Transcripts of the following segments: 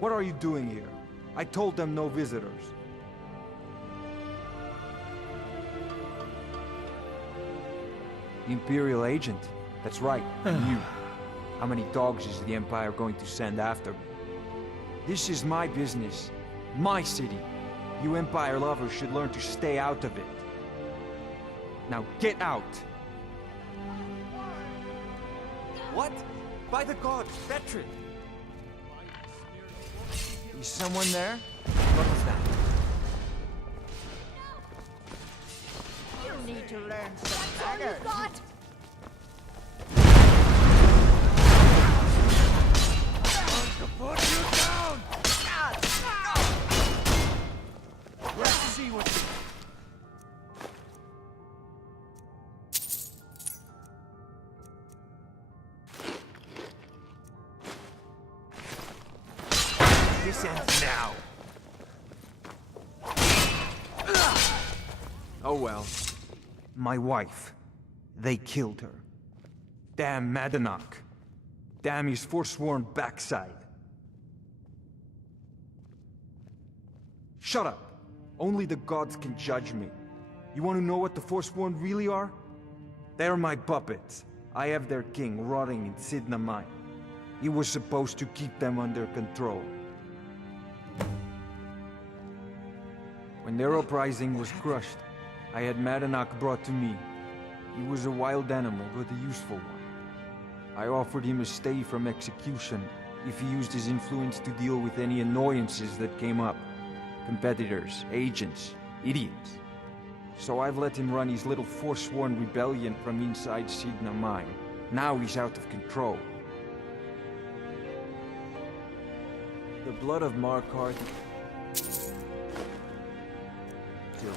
What are you doing here? I told them no visitors. Imperial agent. That's right, you. How many dogs is the Empire going to send after me? This is my business. My city. You Empire lovers should learn to stay out of it. Now get out! What? By the gods, veteran! Is someone there? What was that? You need to learn some manners. To put you down! Let's see what you... This ends now. Oh well. My wife. They killed her. Damn Madanach. Damn his forsworn backside. Shut up! Only the gods can judge me. You want to know what the Forsworn really are? They're my puppets. I have their king rotting in Sidna Mine. He was supposed to keep them under control. When their uprising was crushed, I had Madanach brought to me. He was a wild animal, but a useful one. I offered him a stay from execution if he used his influence to deal with any annoyances that came up. Competitors, agents, idiots. So I've let him run his little forsworn rebellion from inside Sidna Mine. Now he's out of control. The blood of Markarth... Still...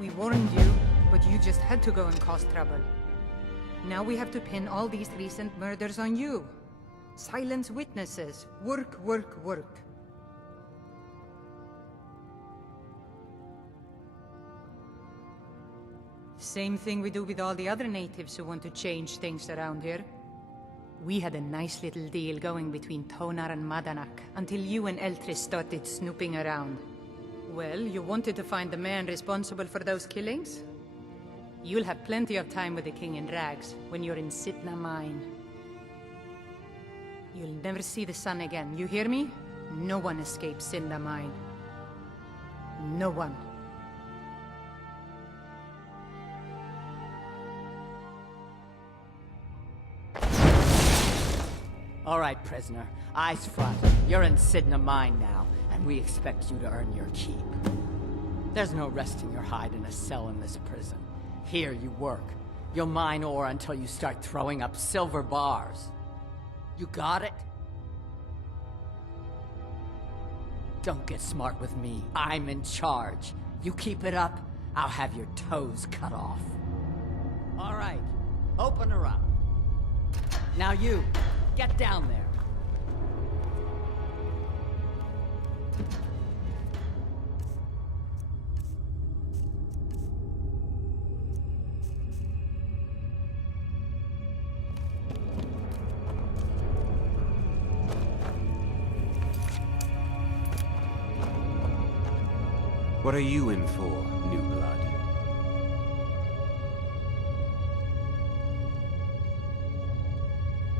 We warned you, but you just had to go and cause trouble. Now we have to pin all these recent murders on you. Silence witnesses. Work, work, work. Same thing we do with all the other natives who want to change things around here. We had a nice little deal going between Tonar and Madanach until you and Eltris started snooping around. Well, you wanted to find the man responsible for those killings? You'll have plenty of time with the King in rags when you're in Sidna Mine. You'll never see the sun again, you hear me? No one escapes Sidna Mine. No one. All right, prisoner. Eyes front. You're in Sidna Mine now, and we expect you to earn your keep. There's no resting your hide in a cell in this prison. Here you work. You'll mine ore until you start throwing up silver bars. You got it? Don't get smart with me. I'm in charge. You keep it up, I'll have your toes cut off. All right, open her up. Now you, get down there. What are you in for, new blood?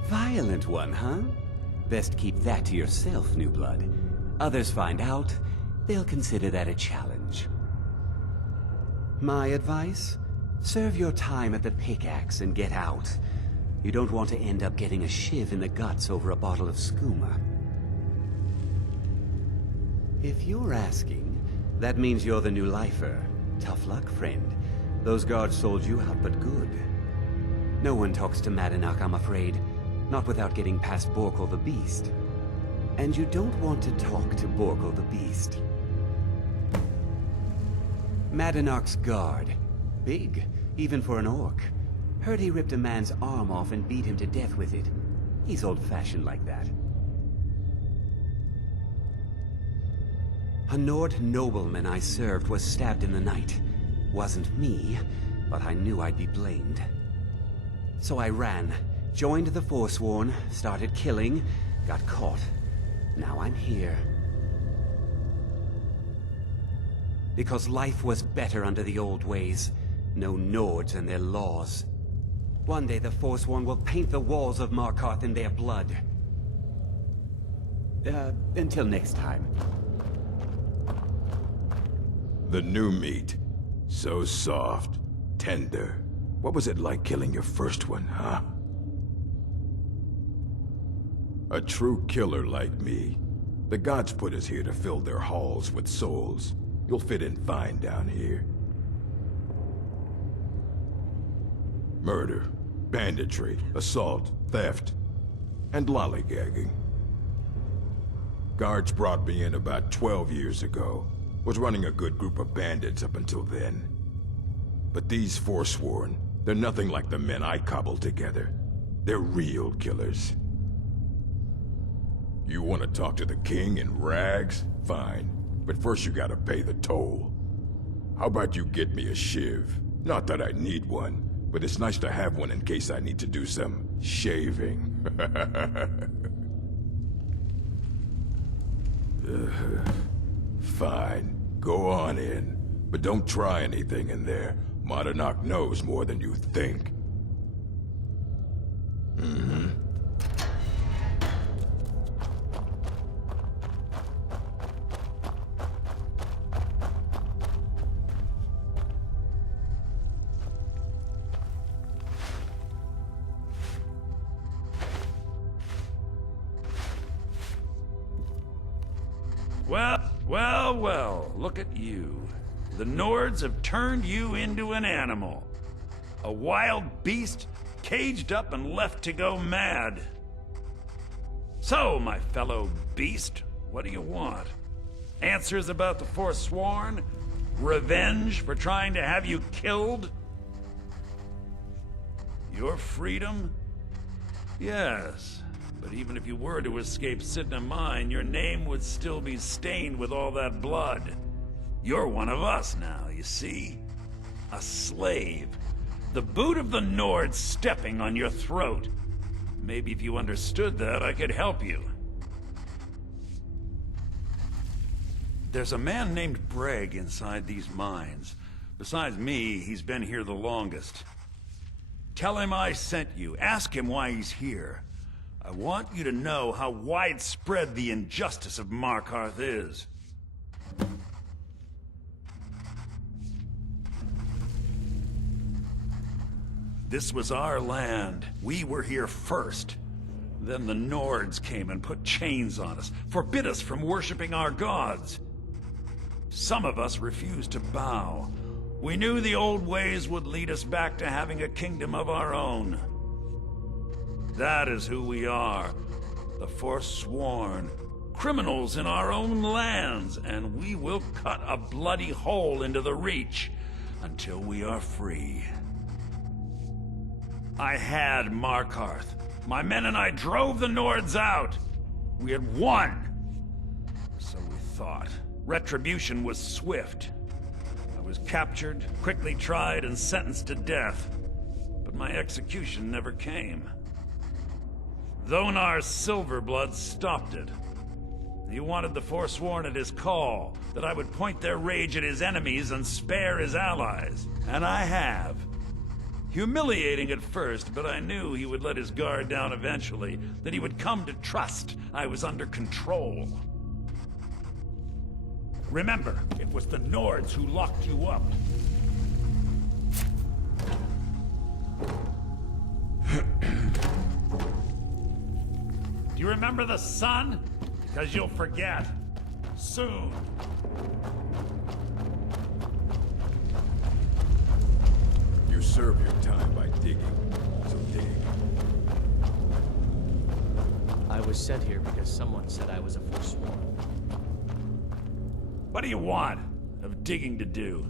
Violent one, huh? Best keep that to yourself, new blood. Others find out, they'll consider that a challenge. My advice? Serve your time at the pickaxe and get out. You don't want to end up getting a shiv in the guts over a bottle of skooma. If you're asking, that means you're the new lifer. Tough luck, friend. Those guards sold you out, but good. No one talks to Madanach, I'm afraid. Not without getting past Borkul the Beast. And you don't want to talk to Borkul the Beast. Madanach's guard. Big, even for an orc. Heard he ripped a man's arm off and beat him to death with it. He's old-fashioned like that. A Nord nobleman I served was stabbed in the night. Wasn't me, but I knew I'd be blamed. So I ran, joined the Forsworn, started killing, got caught. Now I'm here. Because life was better under the old ways. No Nords and their laws. One day the Forsworn will paint the walls of Markarth in their blood. Until next time. The new meat. So soft, tender. What was it like killing your first one, huh? A true killer like me. The gods put us here to fill their halls with souls. You'll fit in fine down here. Murder, banditry, assault, theft, and lollygagging. Guards brought me in about 12 years ago. Was running a good group of bandits up until then. But these Forsworn, they're nothing like the men I cobbled together. They're real killers. You want to talk to the king in rags? Fine. But first you gotta pay the toll. How about you get me a shiv? Not that I need one, but it's nice to have one in case I need to do some shaving. Fine. Go on in. But don't try anything in there. Madanach knows more than you think. Well, look at you. The Nords have turned you into an animal. A wild beast, caged up and left to go mad. So, my fellow beast, what do you want? Answers about the Forsworn? Revenge for trying to have you killed? Your freedom? Yes. But even if you were to escape Sidna Mine, your name would still be stained with all that blood. You're one of us now, you see? A slave. The boot of the Nord stepping on your throat. Maybe if you understood that, I could help you. There's a man named Breg inside these mines. Besides me, he's been here the longest. Tell him I sent you. Ask him why he's here. I want you to know how widespread the injustice of Markarth is. This was our land. We were here first. Then the Nords came and put chains on us, forbid us from worshipping our gods. Some of us refused to bow. We knew the old ways would lead us back to having a kingdom of our own. That is who we are. The Forsworn. Criminals in our own lands, and we will cut a bloody hole into the Reach until we are free. I had Markarth. My men and I drove the Nords out. We had won. So we thought. Retribution was swift. I was captured, quickly tried, and sentenced to death. But my execution never came. Dhonar's Silverblood stopped it. He wanted the Forsworn at his call, that I would point their rage at his enemies and spare his allies. And I have. Humiliating at first, but I knew he would let his guard down eventually, that he would come to trust I was under control. Remember, it was the Nords who locked you up. Do you remember the sun? Because you'll forget. Soon. You serve your time by digging, so dig. was sent here because someone said I was a forsworn. What do you want of digging to do?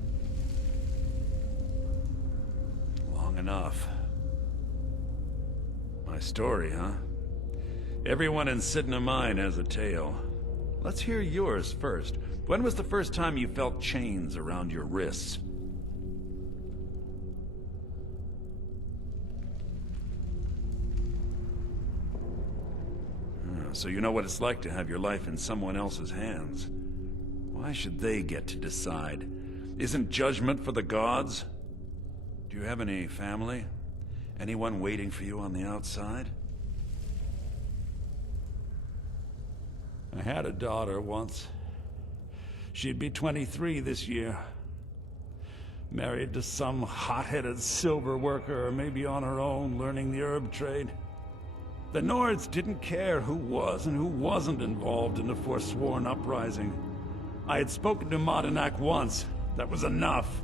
Long enough. My story, huh? Everyone in Sidna Mine has a tale. Let's hear yours first. When was the first time you felt chains around your wrists? So you know what it's like to have your life in someone else's hands. Why should they get to decide? Isn't judgment for the gods? Do you have any family? Anyone waiting for you on the outside? I had a daughter once. She'd be 23 this year. Married to some hot-headed silver worker, or maybe on her own, learning the herb trade. The Nords didn't care who was and who wasn't involved in the Forsworn uprising. I had spoken to Madanak once. That was enough.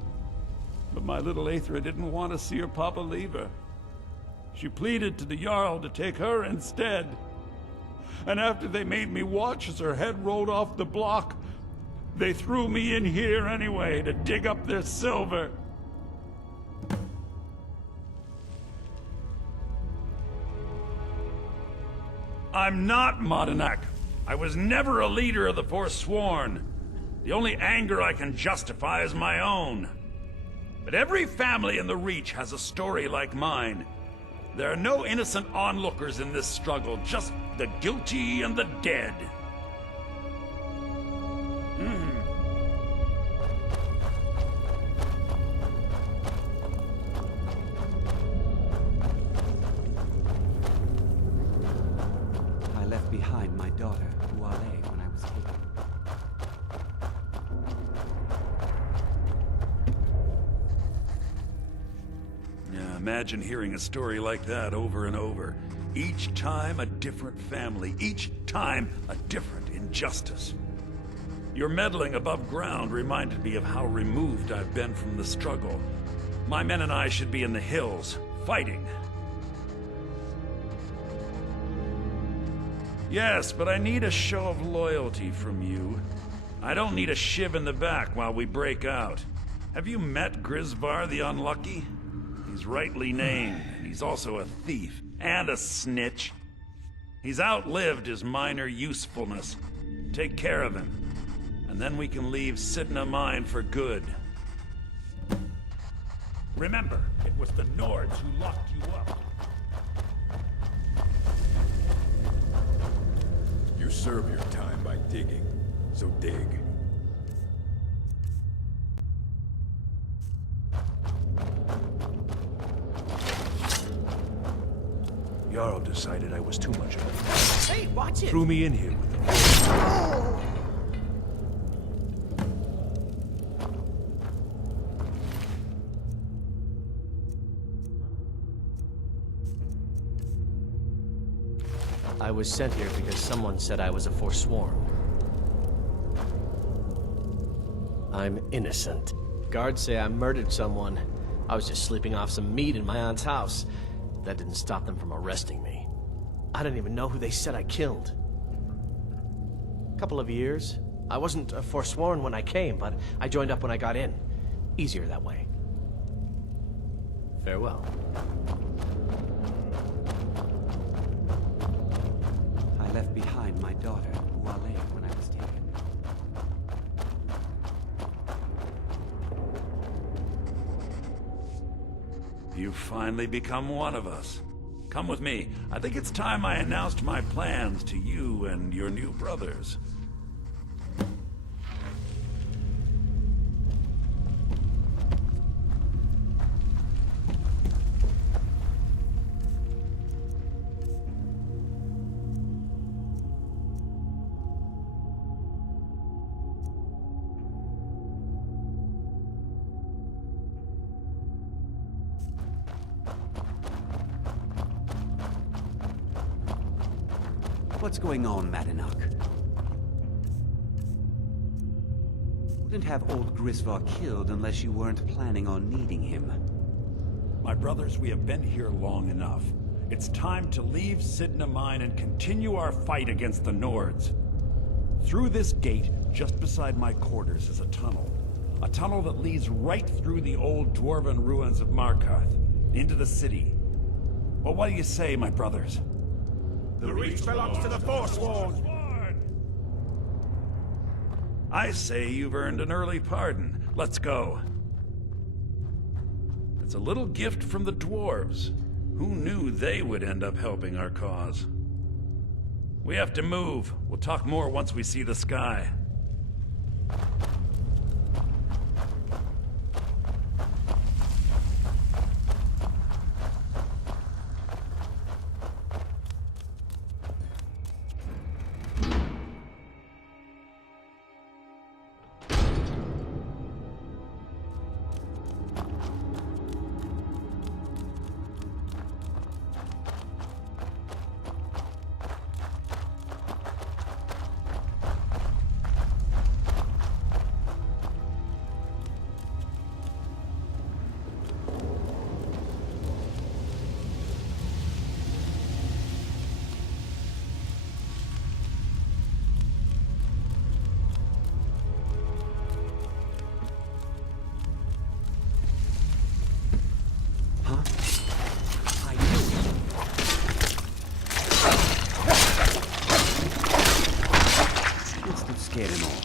But my little Aethra didn't want to see her papa leave her. She pleaded to the Jarl to take her instead. And after they made me watch as her head rolled off the block, they threw me in here anyway to dig up their silver. I'm not Madanak. I was never a leader of the Forsworn. The only anger I can justify is my own. But every family in the Reach has a story like mine. There are no innocent onlookers in this struggle, just the guilty and the dead. I left behind my daughter, Uale, when I was taken. Yeah, imagine hearing a story like that over and over. Each time a different family, each time a different injustice. Your meddling above ground reminded me of how removed I've been from the struggle. My men and I should be in the hills, fighting. Yes, but I need a show of loyalty from you. I don't need a shiv in the back while we break out. Have you met Grisvar the Unlucky? He's rightly named, and he's also a thief and a snitch. He's outlived his minor usefulness. Take care of him, and then we can leave Sidna Mine for good. Remember, it was the Nords who locked you up. You serve your time by digging, so dig. Jarl decided I was too much of a... Hey, watch it! Threw me in here with the... I was sent here because someone said I was a forsworn. I'm innocent. Guards say I murdered someone. I was just sleeping off some meat in my aunt's house. That didn't stop them from arresting me. I don't even know who they said I killed. Couple of years. I wasn't a forsworn when I came, but I joined up when I got in. Easier that way. Farewell. I left behind my daughter, Uale, when I was taken. You've finally become one of us. Come with me. I think it's time I announced my plans to you and your new brothers. What's going on, Madanak? Wouldn't have old Grisvar killed unless you weren't planning on needing him. My brothers, we have been here long enough. It's time to leave Sidna Mine and continue our fight against the Nords. Through this gate, just beside my quarters, is a tunnel. A tunnel that leads right through the old dwarven ruins of Markarth, into the city. Well, what do you say, my brothers? The Reach belongs to the Forsworn. I say you've earned an early pardon. Let's go. It's a little gift from the dwarves. Who knew they would end up helping our cause? We have to move. We'll talk more once we see the sky. Scared him off.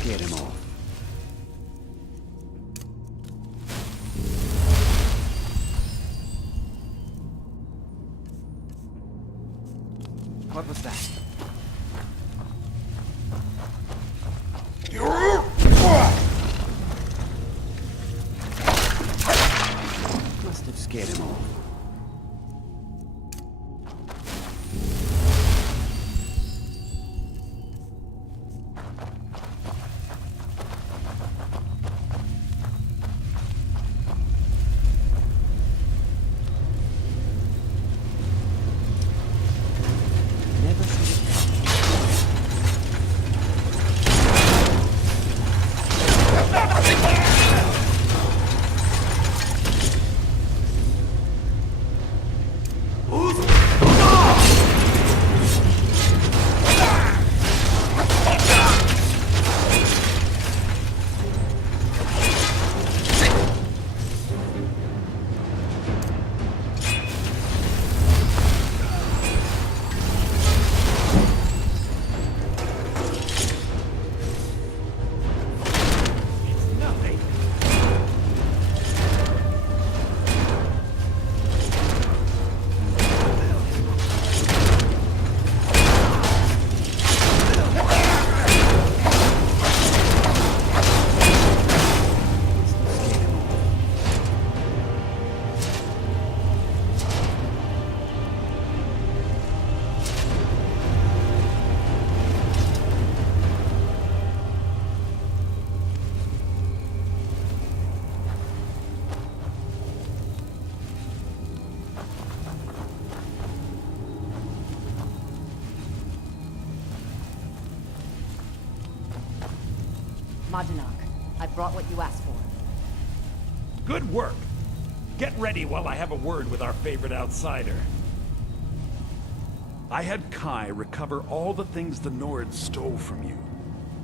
Scared him off. What was that? Must have scared him off. Madanak, I brought what you asked for. Good work. Get ready while I have a word with our favorite outsider. I had Kai recover all the things the Nords stole from you.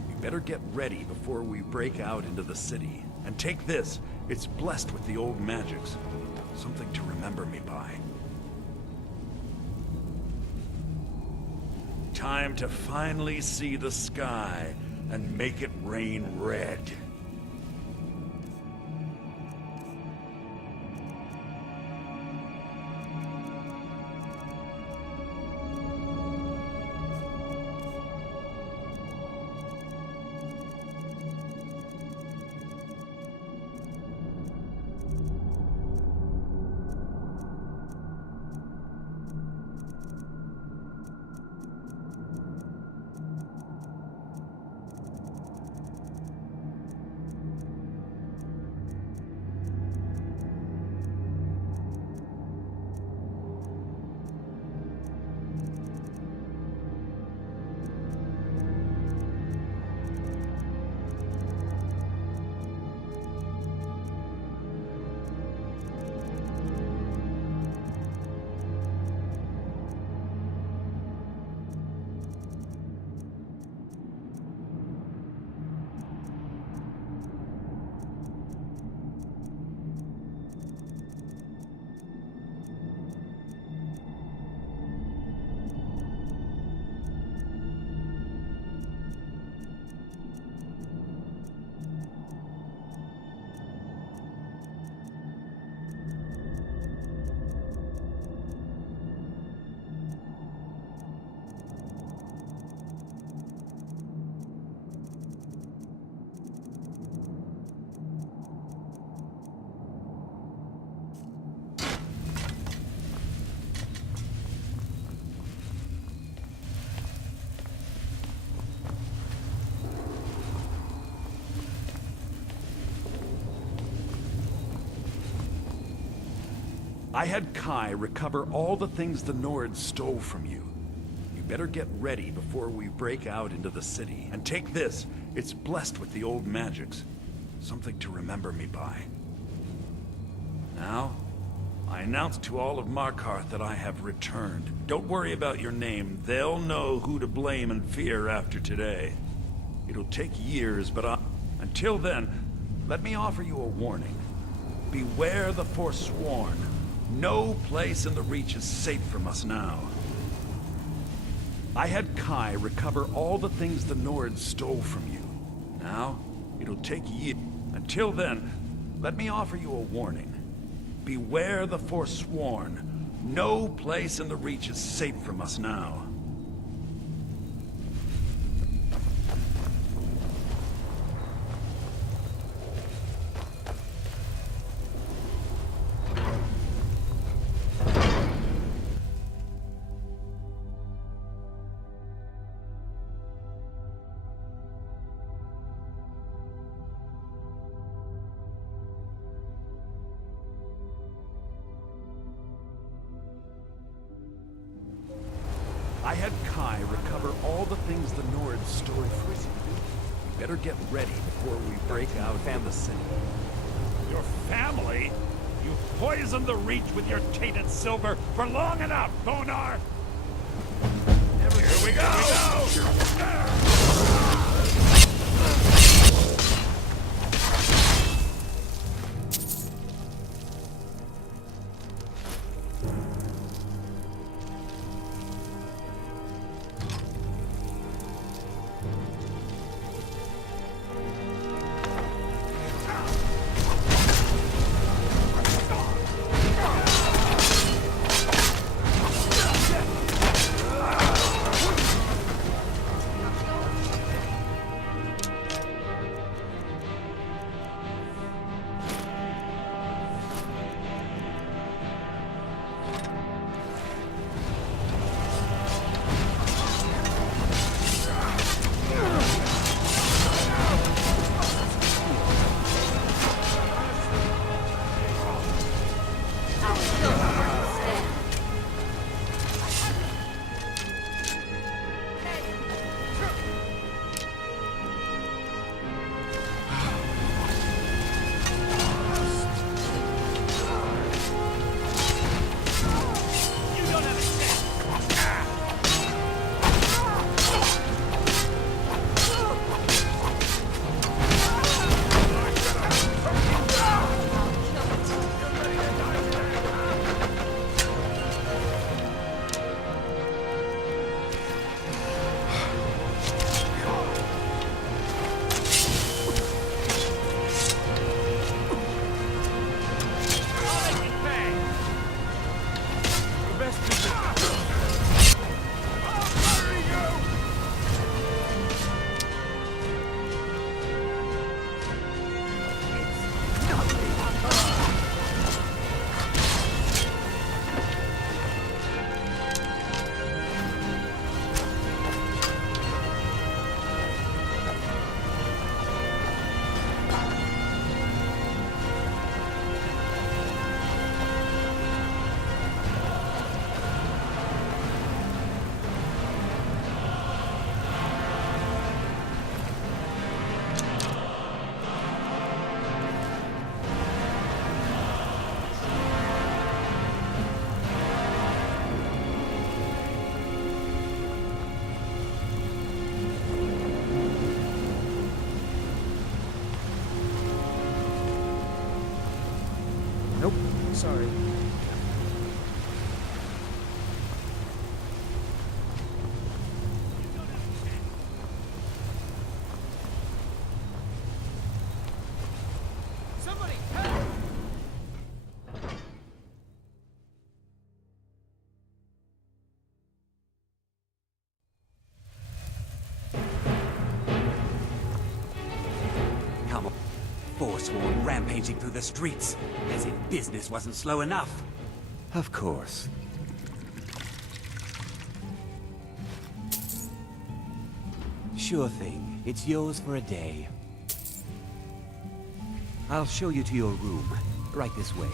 You better get ready before we break out into the city. And take this, it's blessed with the old magics. Something to remember me by. Time to finally see the sky and make it rain red. I had Kai recover all the things the Nords stole from you. You better get ready before we break out into the city. And take this, it's blessed with the old magics. Something to remember me by. Now, I announce to all of Markarth that I have returned. Don't worry about your name. They'll know who to blame and fear after today. It'll take years, but until then, let me offer you a warning. Beware the Forsworn. No place in the Reach is safe from us now. I had Kai recover all the things the Nords stole from you. Now, it'll take years. Until then, let me offer you a warning. Beware the Forsworn. No place in the Reach is safe from us now. I had Kai recover all the things the Nords stole from you. You better get ready before we break out into the city. Your family? You've poisoned the Reach with your tainted silver for long enough, Bonar! Here we go! Nope, sorry. Come on. Forsworn rampaging through the streets, as if business wasn't slow enough. Of course. Sure thing. It's yours for a day. I'll show you to your room. Right this way.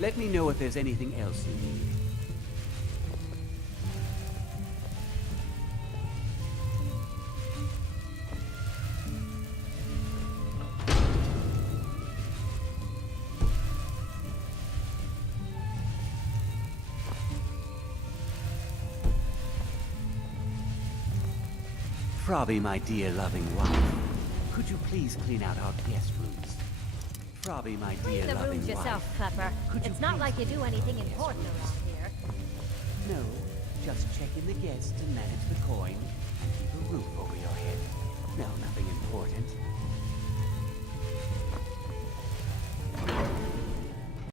Let me know if there's anything else you need. Frobby, my dear loving wife, could you please clean out our guest rooms? Frobby, my dear Clean the loving rooms yourself, wife. Pepper. It's not like you do anything important around here. No, just check in the guests and manage the coin and keep a roof over your head. No, nothing important.